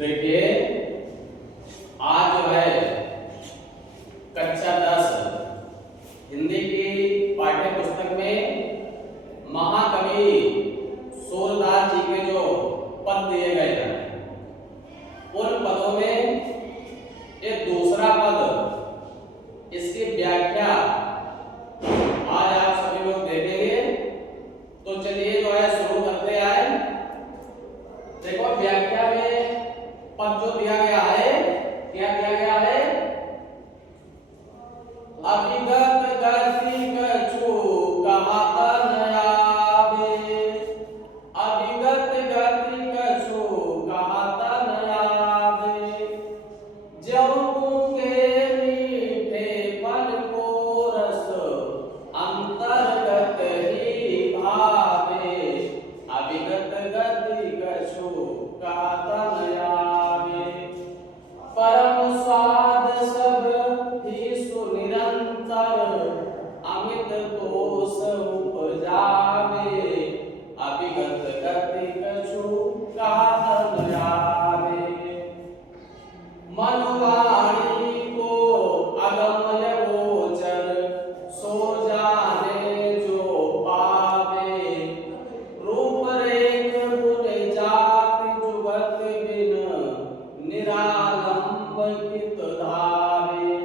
देखिए आज जो है कक्षा 10 हिंदी की पाठ्य पुस्तक में महाकवि सूरदास जी के जो पद दिए गए हैं उन पदों में एक दूसरा पद इसकी व्याख्या आज आप सभी लोग देखेंगे। तो चलिए जो है शुरू करते हैं। देखो व्याख्या में पद जो दिया गया है, क्या दिया गया है? अभिगत गति कछु कहत न आवे, अभिगत गति कछु कहत न आवे, ज्यों गूंगे मीठे फल को रस अंतर्गत ही भावे, अभिगत गति कछु कहत न आवे, परम स्वाद सब ही सुनिरंतर अमित दोष उपजावे, अभिगत गति कछु कहत न आवे, मन वाणी को अगम्य गोचर सो जाने जो पावे, रूप रेख गुण जाति जुगत बिन निरालंब हित धारे,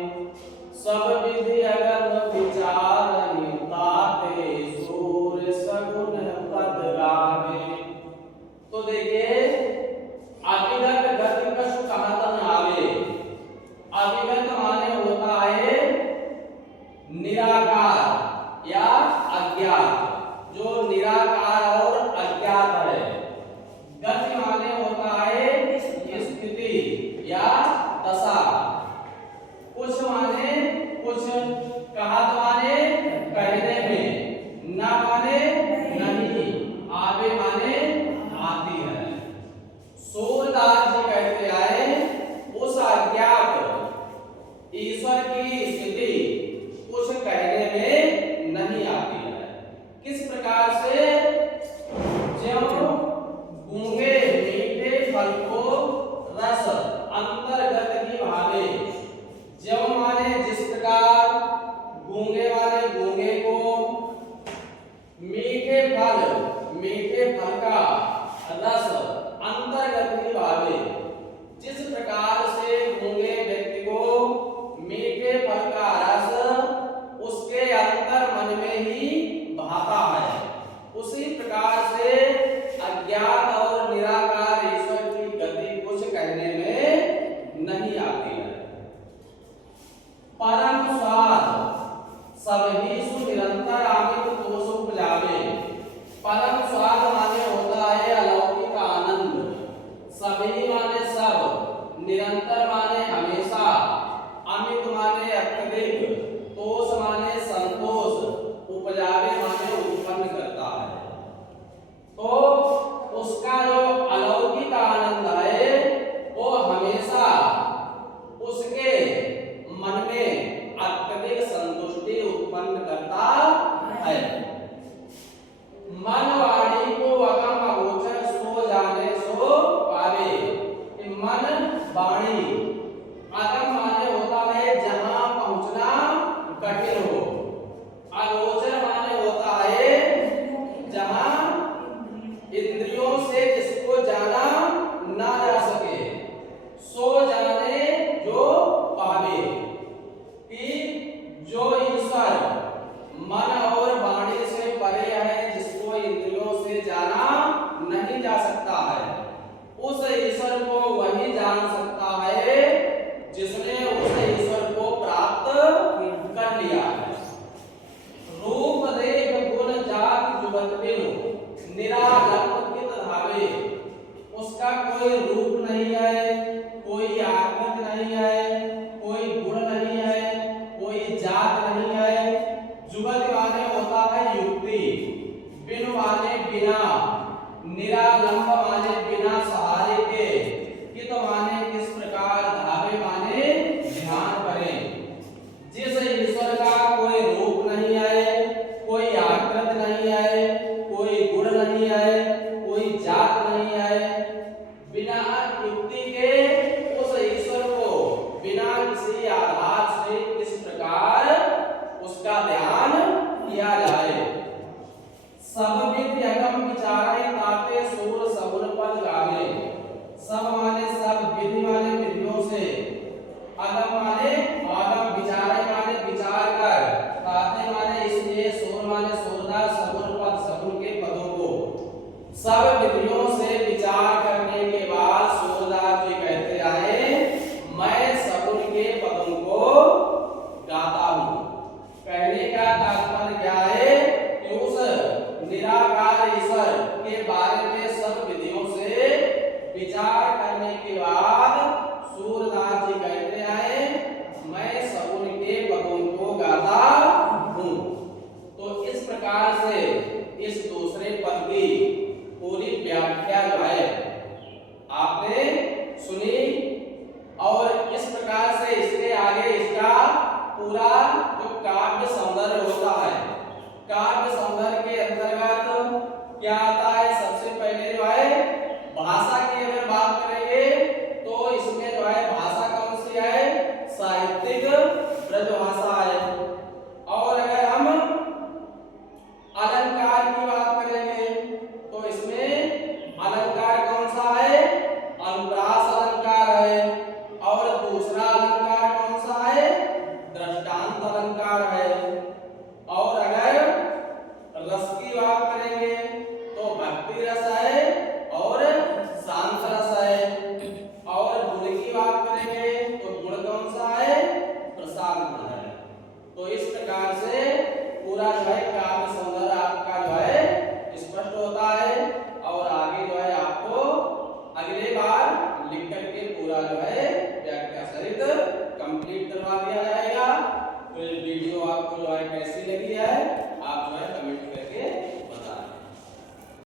सब विधि अगम विचारहि ताते सूर्य सगुन पद गावे। तो देखिए अभिगत गति कछु कहत न आवे, अभिगत माने होता है निराकार या अज्ञात, जो निराकार और अज्ञात है। गति माने होता है स्थिति या दशा, कुछ माने कुछ, कहत माने कहने में, न माने नहीं, आवे माने आती है। सूरदास जी कहते आए उस अज्ञात ईश्वर की स्थिति कुछ कहने में नहीं आती है। किस प्रकार से? ज्यों गूंगे मीठे फल को रस अंतर्गत ही भावे, ज्यों माने जिस प्रकार, गूंगे माने गूंगे को, मीठे फल का रस अंतर्गत ही भावे, जिस प्रकार से गूंगे व्यक्ति को मीठे फल का रस उसके अंतर मन में ही भाता है, उसी प्रकार से अज्ञात और निराकार ईश्वर की गति कुछ कहने में नहीं आती है। परम स्वाद सबही सुनिरंतर अमित दोष उपजावे, परम स्वाद माने होता है अलौकिक आनंद, सभी माने सब, निरंतर माने हमेशा, अमित माने अत्यधिक, तोष माने संतोष, उपजावे माने उत्पन्न करता है। तो उसका जो अलौकिक आनंद है वो हमेशा उसके मन में अत्यधिक संतुष्टि उत्पन्न करता है। मन वाणी को अगम अगोचर सो जाने सो पावे, मन वाणी अगम माने होता है जहां पहुंचना कठिन हो, अगोचर माने होता है जहां इंद्रियों से जिसको जाना ना जा सके, सो जाने जो पावे, कि जो ईश्वर मन और वाणी से परे है, जिसको इंद्रियों से जाना नहीं जा सकता है, उस ईश्वर को वही जान सकता है जिसने उस ईश्वर को प्राप्त कर लिया है। रूप रेख गुण जाति जुगत बिनु निरालंब हित धावे, उसका कोई रूप नहीं है, कोई आकृति नहीं है, कोई गुण नहीं है, कोई जात नहीं है। जुगत माने होता है युक्ति, बिनु माने बिना, निरालंब माने बिना सहारे के, हित माने किस प्रकार, धावे माने ध्यान करें। जिस ईश्वर का कोई रूप नहीं है, कोई आकृति नहीं है, कोई गुण नहीं है, कोई जात नहीं है, बिना युक्ति के विचार करने के बाद सूरदास जी कहते हैं मैं सगुन के पदों को गाता हूँ। तो इस प्रकार से इस दूसरे पद की पूरी व्याख्या जो है आपने सुनी और इस प्रकार से इसके आगे इसका पूरा जो काव्य सौंदर्य होता है, काव्य सौंदर्य के अंतर्गत क्या आता है, सबसे पहले जो है भाषा की अगर बात करेंगे तो इसमें जो है भाषा कौन सी है, साहित्यिक ब्रज भाषा है। और अगर हम अलंकार की बात करेंगे तो इसमें अलंकार कौन सा है, अनुप्रास अलंकार है। और दूसरा अलंकार कौन सा है, दृष्टांत अलंकार है। और अगर रस की बात करेंगे तो भक्ति रस है और शांत रस है। और गुण की बात करेंगे तो गुण कौन सा है, प्रसाद गुण है। तो इस प्रकार से पूरा जो है काव्य सौंदर्य आपका जो है स्पष्ट होता है। और आगे जो है आपको अगले बार लिख करके पूरा जो है